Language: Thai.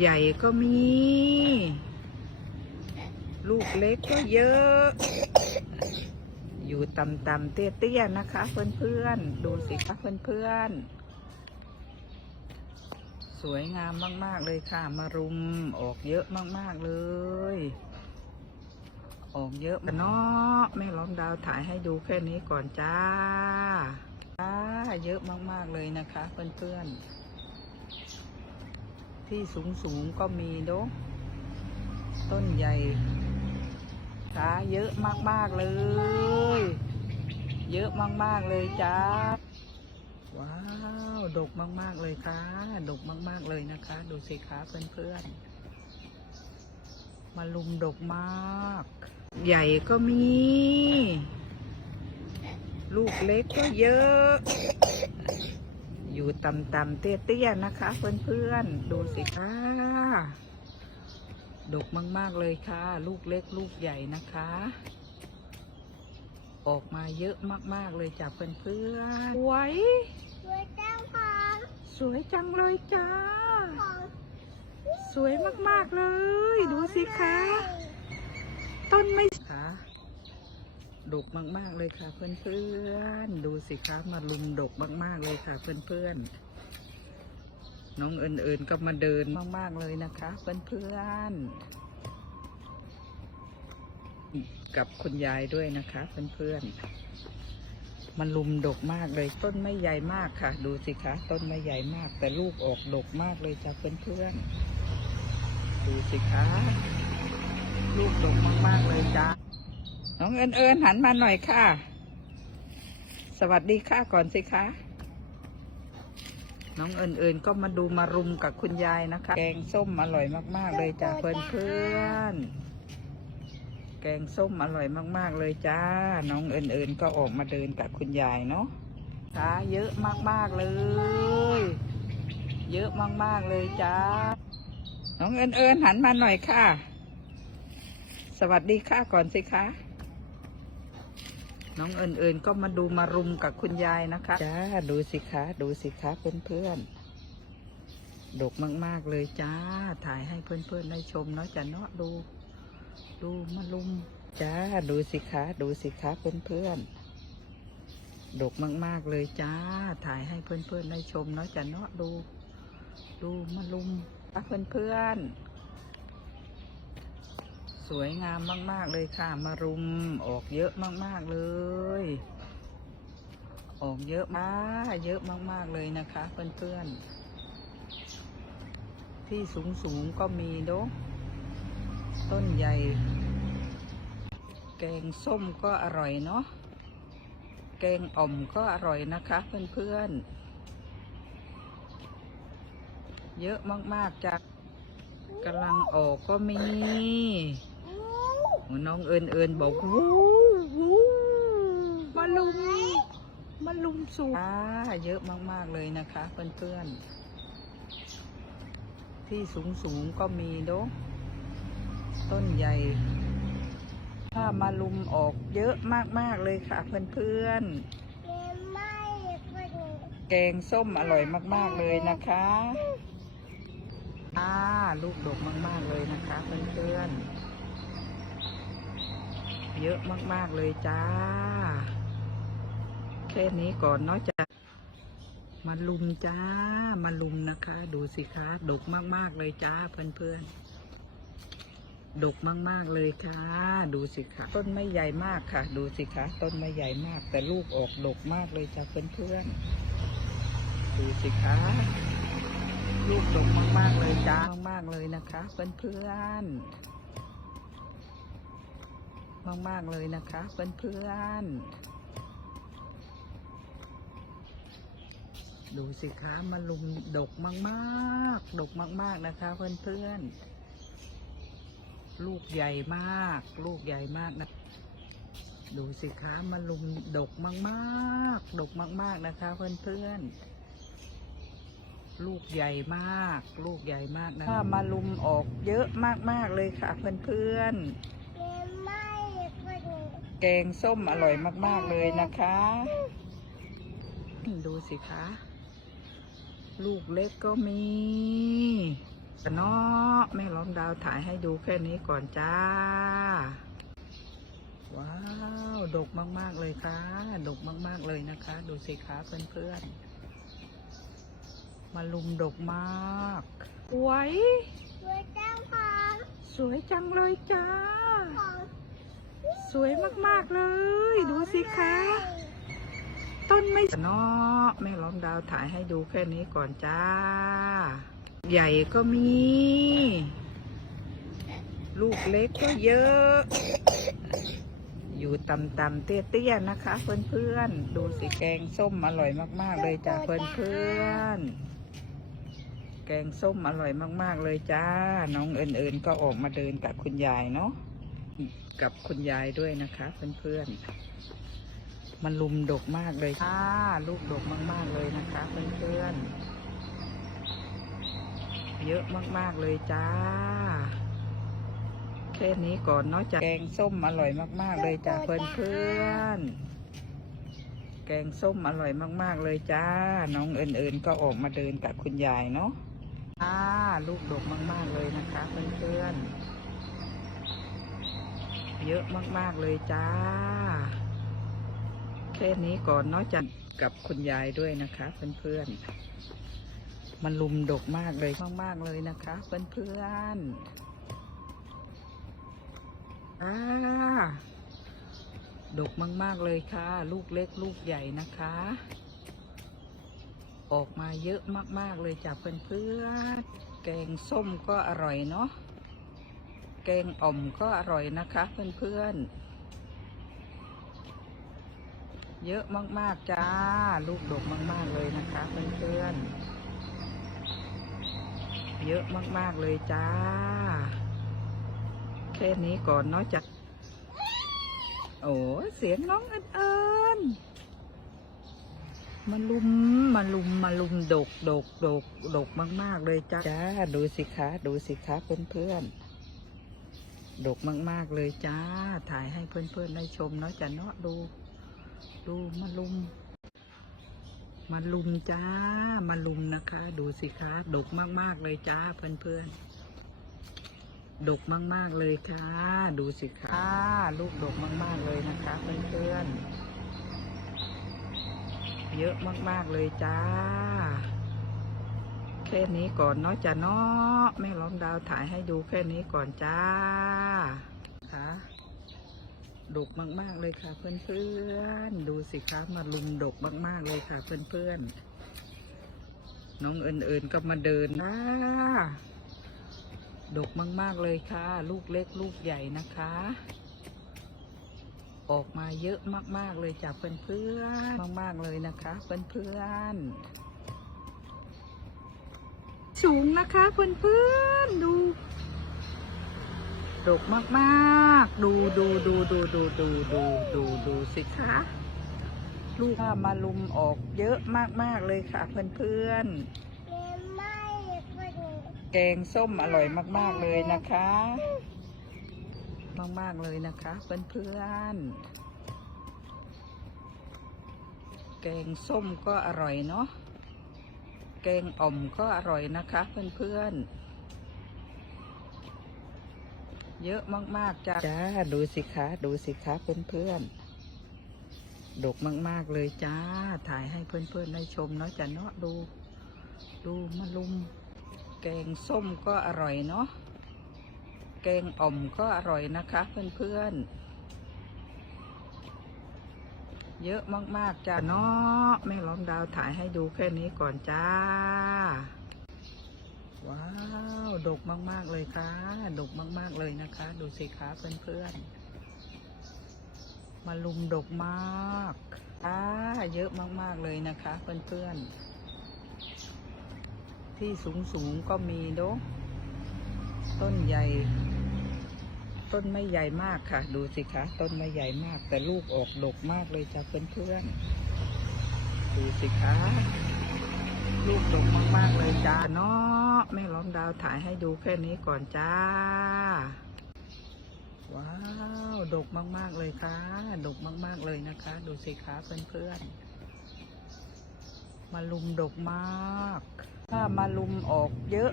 ใหญ่ก็มี ลูกเล็กก็เยอะ อยู่ต่ำๆเตี้ยๆนะคะ เพื่อนๆ ดูสิคะเพื่อนๆ สวยงามมาก ๆ เลยค่ะ มารุมออกเยอะมาก ๆ เลย ออกเยอะเนาะแม่ล้อมดาวถ่ายให้ดูแค่นี้ก่อนจ้าจ้าเยอะมาก ๆ เลยนะคะ เพื่อนๆ ที่สูงๆก็มีเนอะต้นใหญ่ขาเยอะมาก ๆ เลย เยอะมาก ๆ เลยจ้า ว้าว ดกมาก ๆ เลยค่ะ ดกมาก ๆ เลยนะคะ ดูสิคะเพื่อนๆ มาลุมดกมาก ใหญ่ก็มี ลูกเล็กก็เยอะ ต่ำๆเตี้ยๆนะคะ เพื่อนๆ ดูสิคะดกมาก ๆ เลยค่ะ ลูกเล็กลูกใหญ่นะคะ ออกมาเยอะมาก ๆ เลยจากเพื่อนๆสวย สวยจังค่ะสวยจังเลยจ้าของสวยมาก ๆ เลย ดูสิคะ ต้นไม่คะ ดกมาก ๆ เลยค่ะ เพื่อนๆ ดูสิคะมาลุมดกมาก ๆ เลยค่ะเพื่อนๆ น้องเอิญๆก็มาเดินมาก ๆ เลยนะคะ เพื่อนๆ กับคุณยายด้วยนะคะ เพื่อนๆ มันลุมดกมากเลยต้นไม่ใหญ่มากค่ะ ดูสิคะต้นไม่ใหญ่มาก แต่ลูกออกดกมากเลยจ้ะเพื่อนๆ ดูสิคะ ลูกดกมาก ๆ เลยจ้า น้องเอิญเอิญหันมาหน่อยค่ะ สวัสดีค่ะก่อนสิคะน้องเอิญเอิญก็มาดูมารุมกับคุณยายนะคะ แกงส้มอร่อยมาก ๆ เลยจ้าเพื่อนเพื่อนแกงส้มอร่อยมาก ๆ เลยจ้า น้องเอิญเอิญก็ออกมาเดินกับคุณยายเนาะขาเยอะมาก ๆ เลย เยอะมาก ๆ เลยจ้า น้องเอิญเอิญหันมาหน่อยค่ะ สวัสดีค่ะก่อนสิคะ น้องเอิญเอิญก็มาดูมารุมกับคุณยายนะคะ จ้า ดูสิคะ ดูสิคะเพื่อนเพื่อนๆดกมาก ๆ เลยจ้า ถ่ายให้เพื่อนเพื่อนๆได้ชมเนาะจ้ะเนาะดู ดูมารุม จ้า ดูสิคะ ดูสิคะเพื่อนเพื่อนๆดกมาก ๆ เลยจ้า ถ่ายให้เพื่อนเพื่อนๆได้ชมเนาะจ้ะเนาะดู ดูมารุมเพื่อนเพื่อนๆ สวยงามมาก ๆ เลยค่ะ มารุมออกเยอะมาก ๆ เลย ออกเยอะมากเยอะมาก ๆ เลยนะคะ เพื่อนๆ ที่สูง ๆ ก็มีเนอะต้นใหญ่ แกงส้มก็อร่อยเนาะ แกงอ่อมก็อร่อยนะคะ เพื่อนๆ เยอะมาก ๆจ้ะกำลังออกก็มี น้องเอิญเอิญบอกวู้วู้มาลุมมาลุมสูอ่าเยอะมาก ๆ เลยนะคะเพื่อนๆ ที่สูงสูงๆก็มีเนอะต้นใหญ่ ถ้ามาลุมออกเยอะมาก ๆ เลยค่ะเพื่อนเลี้ยงไม่คนๆ แกงส้มอร่อยมาก ๆ เลยนะคะอ่าลูกดกมาก ๆ เลยนะคะเพื่อนๆ เยอะมากๆเลยจ้า แค่นี้ก่อนเนาะจ้ะมาลุมจ้า มาลุมนะคะ ดูสิคะดกมากๆเลยจ้าเพื่อนๆดกมากๆเลยค่ะ ดูสิคะต้นไม่ใหญ่มากค่ะ ดูสิคะต้นไม่ใหญ่มาก แต่ลูกออกดกมากเลยจ้าเพื่อนๆดูสิคะลูกดกมากๆเลยจ้ามากๆเลยนะคะ เพื่อนๆ มาก ๆ เลยนะคะ เพื่อนๆ ดูสิคะมาลุมดกมากๆ ดกมาก ๆ นะคะ เพื่อนๆ ลูกใหญ่มาก ลูกใหญ่มากนะ ดูสิคะมาลุมดกมากๆ ดกมาก ๆ นะคะ เพื่อนๆลูกใหญ่มาก ลูกใหญ่มากนะถ้ามาลุมออกเยอะมาก ๆ เลยค่ะเพื่อนๆ แกงส้มอร่อยมาก ๆ เลยนะคะ ดูสิคะ ลูกเล็กก็มีเนาะแม่ล้อมดาวถ่ายให้ดูแค่นี้ก่อนจ้า ว้าว ดกมาก ๆ เลยค่ะ ดกมาก ๆ เลยนะคะ ดูสิคะเพื่อน ๆ มาลุมดกมากสวยสวยจังค่ะสวยจังเลยจ้าของ สวยมากๆเลย ดูสิคะ ต้นไม่เนาะแม่ล้อมดาวถ่ายให้ดูแค่นี้ก่อนจ้า ใหญ่ก็มี ลูกเล็กก็เยอะ อยู่ต่ำๆเตี้ยๆนะคะ เพื่อนๆ ดูสิแกงส้มอร่อยมาก ๆ เลยจ้าเพื่อนๆแกงส้มอร่อยมาก ๆ เลยจ้า น้องเอิญๆก็ออกมาเดินกับคุณยายเนาะ กับคุณยายด้วยนะคะเพื่อนๆ มันลุมดกมากเลยค่ะลูกดกมาก ๆเลยนะคะเพื่อนๆ เยอะมากๆเลยจ้า แค่นี้ก่อนเนาะจ้ะแกงส้มอร่อยมาก ๆ เลยจ้าเพื่อนๆ แกงส้มอร่อยมาก ๆ เลยจ้า น้องเอิญๆก็ออกมาเดินกับคุณยายเนาะอ่าลูกดกมาก ๆเลยนะคะเพื่อนๆ เยอะมาก ๆ เลยจ้า แค่นี้ก่อนเนาะจะกับคุณยายด้วยนะคะ เพื่อนๆ มันลุมดกมากเลยมากๆเลยนะคะ เพื่อนๆอ่าดกมาก ๆ เลยค่ะ ลูกเล็กลูกใหญ่นะคะ ออกมาเยอะมาก ๆ เลยจ้ะเพื่อนๆ แกงส้มก็อร่อยเนาะ แกงอ่อมก็อร่อยนะคะเพื่อนๆ เยอะมากๆจ้า ลูกดกมาก ๆเลยนะคะเพื่อนๆ เยอะมากๆเลยจ้า แค่นี้ก่อนเนาะจ้ะโอ้เสียงน้องเอิญมาลุมมาลุมมาลุมดกดกดกดกมาก ๆ เลยจ้าจ้าดูสิคะ ดูสิคะเพื่อนๆ ดกมาก ๆ เลยจ้า ถ่ายให้เพื่อน ๆ ได้ชมเนาะจ้ะเนาะดู ดูมาลุมมาลุมจ้ามาลุมนะคะ ดูสิคะดกมาก ๆ เลยจ้าเพื่อนๆดกมาก ๆ เลยค่ะ ดูสิคะลูกดกมาก ๆ เลยนะคะ เพื่อนๆเยอะมาก ๆ เลยจ้า ค่นี้ก่อนเนาะจ้ะเนาะแม่ล้อมดาวถ่ายให้ดูแค่นี้ก่อนจ้าค่ะดกมาก ๆ เลยค่ะเพื่อนๆ ดูสิคะมาลุมดกมาก ๆ เลยค่ะเพื่อนๆ น้องเอิญๆก็มาเดินนะดกมาก ๆ เลยค่ะ ลูกเล็กลูกใหญ่นะคะ ออกมาเยอะมาก ๆ เลยจากเพื่อนๆ มาก ๆ เลยนะคะ เพื่อนๆ สูงนะคะเพื่อนๆดูดกมากๆ ดูดูดูดูดูดูดูดูดูสิคะลูกมาลุมออกเยอะมากๆเลยค่ะ เพื่อนเลี้ยงไม่คนๆแกงส้มอร่อยมากๆเลยนะคะ มากๆเลยนะคะ เพื่อนๆแกงส้มก็อร่อยเนาะ แกงอ่อมก็อร่อยนะคะเพื่อนๆ เยอะมากๆจ้าจ้าดูสิคะดูสิคะเพื่อนๆดกมาก ๆเลยจ้า ถ่ายให้เพื่อนๆได้ชมเนาะจ้ะเนาะดู ดูมาลุม แกงส้มก็อร่อยเนาะแกงอ่อมก็อร่อยนะคะเพื่อนๆ เยอะมากๆจ้าเนาะแม่ล้อมดาวถ่ายให้ดูแค่นี้ก่อนจ้า ว้าว ดกมากๆเลยค่ะ ดกมากๆเลยนะคะ ดูสิคะเพื่อนๆมาลุมดกมากอ่าเยอะมากๆเลยนะคะ เพื่อนๆที่สูงๆก็มีดะต้นใหญ่ ต้นไม่ใหญ่มากค่ะ ดูสิคะต้นไม่ใหญ่มาก แต่ลูกออกดกมากเลยจ้ะเพื่อนๆดูสิคะลูกดกมากๆเลยจ้าเนาะแม่ล้อมดาวถ่ายให้ดูแค่นี้ก่อนจ้า ว้าวดกมากๆเลยค่ะดกมากๆเลยนะคะ ดูสิคะเพื่อนๆมาลุมดกมาก ถ้ามาลุมออกเยอะ